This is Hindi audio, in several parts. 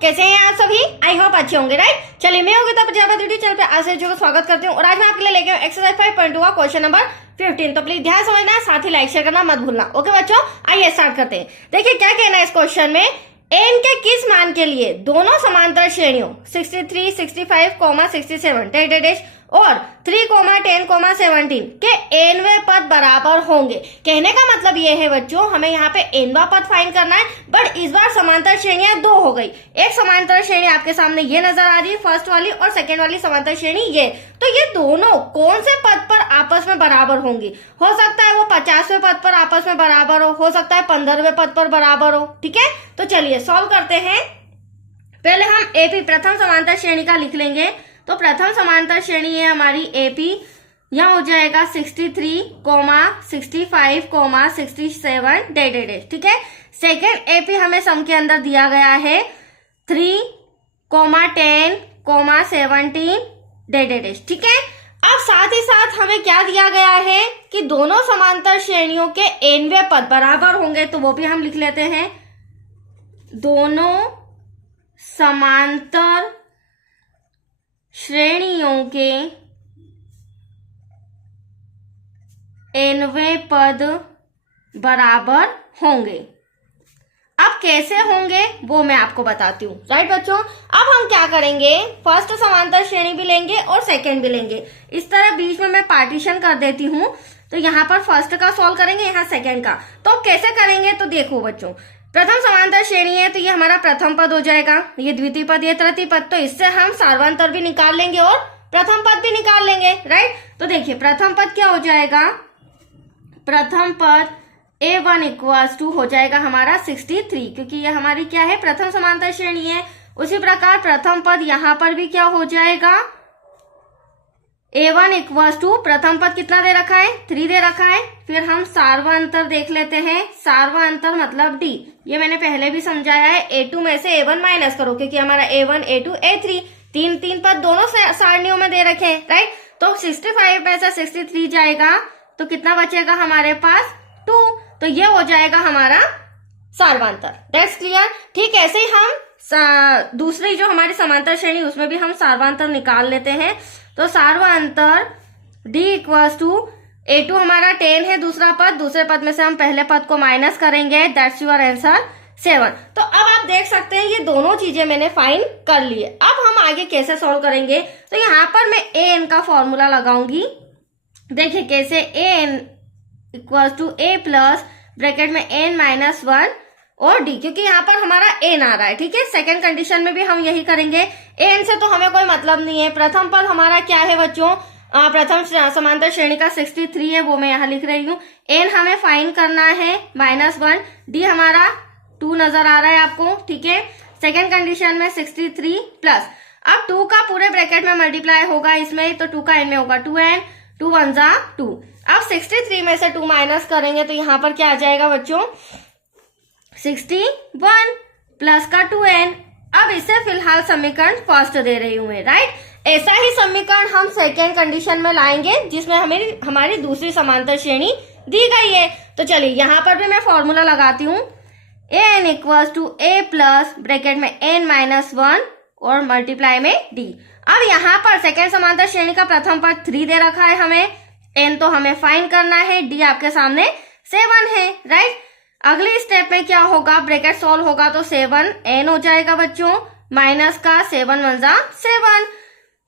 कैसे हैं आप सभी? आई होप अच्छे होंगे, राइट। चलिए, मैं योगिता प्रजापति यूट्यूब चैनल पे आप सभी को स्वागत करती हूँ और आज मैं आपके लिए लेके आऊँ एक्सरसाइज 5.2 का क्वेश्चन नंबर 15। तो प्लीज ध्यान समझना, साथ ही लाइक शेयर करना मत भूलना। ओके बच्चों, आइए स्टार्ट करते हैं। देखिए क्या कहना है इस क्वेश्चन में। एन के किस मान के लिए दोनों समांतर श्रेणियों 63, 65, 67 और 3, 10, 17 के एनवे पद बराबर होंगे। कहने का मतलब ये है बच्चों, हमें यहाँ पे एनवा पद फाइंड करना है, बट इस बार समांतर श्रेणियां दो हो गई। एक समांतर श्रेणी आपके सामने ये नजर आ रही है, फर्स्ट वाली, और सेकेंड वाली समांतर श्रेणी ये। तो ये दोनों कौन से पद पर आपस में बराबर होंगी? हो सकता है वो 50वें पद पर आपस में बराबर हो सकता है 15वें पद पर बराबर हो। ठीक है, तो चलिए सॉल्व करते हैं। पहले हम एपी प्रथम समांतर श्रेणी का लिख लेंगे। तो प्रथम समांतर श्रेणी है हमारी एपी, यहाँ हो जाएगा 63, 65, 67 ठीक है। सेकेंड एपी हमें सम के अंदर दिया गया है 3, 10, 17 ठीक है। अब साथ ही साथ हमें क्या दिया गया है कि दोनों समांतर श्रेणियों के एनवे पद बराबर होंगे, तो वो भी हम लिख लेते हैं। दोनों समांतर श्रेणियों के एनवे पद बराबर होंगे। अब कैसे होंगे वो मैं आपको बताती हूँ, राइट बच्चों। अब हम क्या करेंगे, फर्स्ट समांतर श्रेणी भी लेंगे और सेकेंड भी लेंगे। इस तरह बीच में मैं पार्टीशन कर देती हूँ। तो यहाँ पर फर्स्ट का सॉल्व करेंगे, यहाँ सेकेंड का। तो कैसे करेंगे, तो देखो बच्चों, प्रथम समांतर श्रेणी है तो ये हमारा प्रथम पद हो जाएगा, ये द्वितीय पद, ये तृतीय पद। तो इससे हम सार्वंतर भी निकाल लेंगे और प्रथम पद भी निकाल लेंगे, राइट। तो देखिए प्रथम पद क्या हो जाएगा, प्रथम पद A1 इक्वल्स टू हो जाएगा हमारा 63, क्योंकि ये हमारी क्या है, प्रथम समांतर श्रेणी है। उसी प्रकार प्रथम पद यहाँ पर भी क्या हो जाएगा, A1 इक्वल्स टू प्रथम पद कितना दे रखा है, 3 दे रखा है। फिर हम सार्वअंतर देख लेते हैं। सार्वअंतर मतलब D, ये मैंने पहले भी समझाया है। A2 में से A1 माइनस करो, क्योंकि हमारा A1, A2, A3 तीन पद दोनों सारणियों में दे रखे हैं, राइट। तो 65 में से 63 जाएगा तो कितना बचेगा हमारे पास, 2। तो ये हो जाएगा हमारा सार्वअंतर। That's clear. ठीक, ऐसे ही हम दूसरी जो हमारी समांतर श्रेणी उसमें भी हम सार्वअंतर निकाल लेते हैं। तो सार्वअंतर D इक्वल्स टू A2 हमारा 10 है दूसरा पद, दूसरे पद में से हम पहले पद को माइनस करेंगे। That's your answer 7। तो अब आप देख सकते हैं ये दोनों चीजें मैंने फाइंड कर ली है। अब हम आगे कैसे सॉल्व करेंगे, तो यहाँ पर मैं an का फॉर्मूला लगाऊंगी। देखिए कैसे, an equals to a plus bracket में n माइनस 1 और d, क्योंकि यहाँ पर हमारा n आ रहा है। ठीक है, सेकंड कंडीशन में भी हम यही करेंगे। n से तो हमें कोई मतलब नहीं है। प्रथम पद हमारा क्या है बच्चों, प्रथम समांतर श्रेणी का 63 है, वो मैं यहाँ लिख रही हूँ। n हमें फाइंड करना है -1, d हमारा 2 नजर आ रहा है आपको। ठीक है, सेकेंड कंडीशन में 63 प्लस, अब 2 का पूरे ब्रैकेट में मल्टीप्लाई होगा इसमें, तो 2 का n में होगा 2n, 2 1 जा 2। अब 63 में से 2 माइनस करेंगे तो यहाँ पर क्या आ जाएगा बच्चों, 61 प्लस का 2n। अब इसे फिलहाल समीकरण फर्स्ट दे रही हूं मैं, राइट। ऐसा ही समीकरण हम सेकेंड कंडीशन में लाएंगे जिसमें हमारी दूसरी समांतर श्रेणी दी गई है। तो चलिए यहाँ पर भी मैं फॉर्मूला लगाती हूँ। an equals to a plus bracket में n माइनस 1 और मल्टीप्लाई में d। अब यहाँ पर सेकेंड समांतर श्रेणी का प्रथम पद 3 दे रखा है हमें, n तो हमें फाइंड करना है, d आपके सामने 7 है, राइट। अगली स्टेप में क्या होगा, ब्रैकेट सॉल्व होगा तो 7n हो जाएगा बच्चों, माइनस का 7 1 जा 7।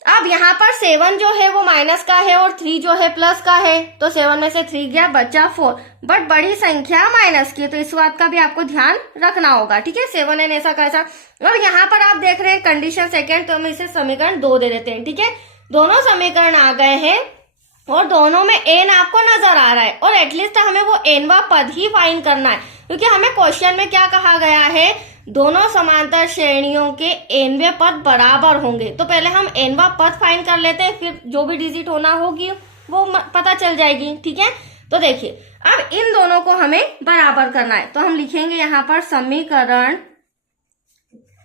अब यहाँ पर 7 जो है वो माइनस का है और 3 जो है प्लस का है, तो 7 में से 3 गया, बचा 4। बट बड़ी संख्या माइनस की, तो इस बात का भी आपको ध्यान रखना होगा। ठीक है, 7n ऐसा कैसा। और यहाँ पर आप देख रहे हैं कंडीशन सेकेंड, तो हम इसे समीकरण 2 दे देते हैं। ठीक है, दोनों समीकरण आ गए हैं और दोनों में n आपको नजर आ रहा है, और एटलीस्ट हमें वो nवा पद ही फाइंड करना है, क्योंकि हमें क्वेश्चन में क्या कहा गया है, दोनों समांतर श्रेणियों के nवे पद बराबर होंगे। तो पहले हम nवा पद फाइंड कर लेते हैं, फिर जो भी डिजिट होना होगी वो पता चल जाएगी। ठीक है, तो देखिए अब इन दोनों को हमें बराबर करना है, तो हम लिखेंगे यहाँ पर समीकरण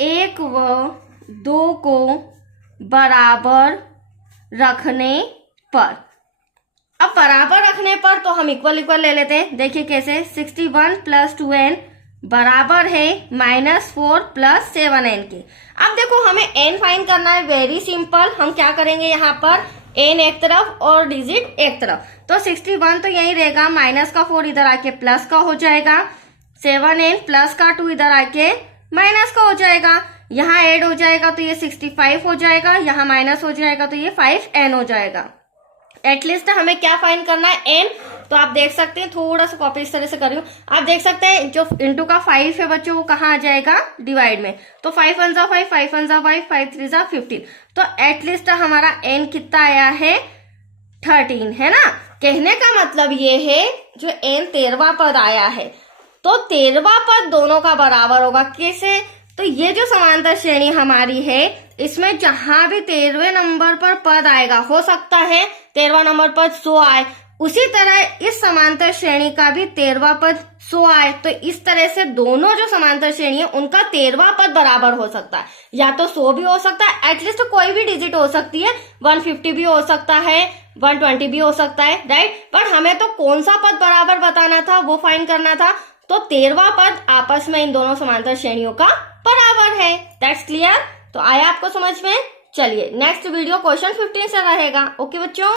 1 व 2 को बराबर रखने पर। अब बराबर रखने पर तो हम इक्वल ले लेते हैं। देखिए कैसे, 61 प्लस 2n बराबर है -4 + 7n के। अब देखो हमें n फाइंड करना है, वेरी सिंपल। हम क्या करेंगे यहाँ पर, n एक तरफ और डिजिट एक तरफ, तो 61 तो यही रहेगा, -4 इधर आके प्लस का हो जाएगा, 7n प्लस का 2 इधर आके माइनस का हो जाएगा, यहाँ ऐड हो जाएगा तो ये 65 हो जाएगा, यहाँ माइनस हो जाएगा तो ये 5n हो जाएगा। एटलीस्ट हमें क्या फाइंड करना है, n। तो आप देख सकते हैं, थोड़ा सा कॉपी इस तरह से कर रही हूँ, आप देख सकते हैं जो इंटू का 5 है बच्चों वो कहाँ आ जाएगा, डिवाइड में। तो 5 1 जा 5, 5 1 जा 5, 5 3 जा 15। तो एटलीस्ट हमारा n कितना आया है, 13, है ना। कहने का मतलब ये है जो n 13वां पद आया है, तो 13वां पद दोनों का बराबर होगा। कैसे, तो ये जो समांतर श्रेणी हमारी है, इसमें जहां भी 13वें नंबर पर पद आएगा, हो सकता है 13वां नंबर पर 100 आए, उसी तरह इस समांतर श्रेणी का भी 13वां पद 100 आए। तो इस तरह से दोनों जो समांतर श्रेणी है उनका 13वां पद बराबर हो सकता है, या तो 100 भी हो सकता है, एटलीस्ट कोई भी डिजिट हो सकती है, 150 भी हो सकता है, 120 भी हो सकता है, राइट। पर हमें तो कौन सा पद बराबर बताना था, वो फाइंड करना था। तो 13वां पद आपस में इन दोनों समांतर श्रेणियों का बराबर है। That's clear. तो आया आपको समझ में। चलिए नेक्स्ट वीडियो क्वेश्चन 15 से रहेगा। ओके बच्चों।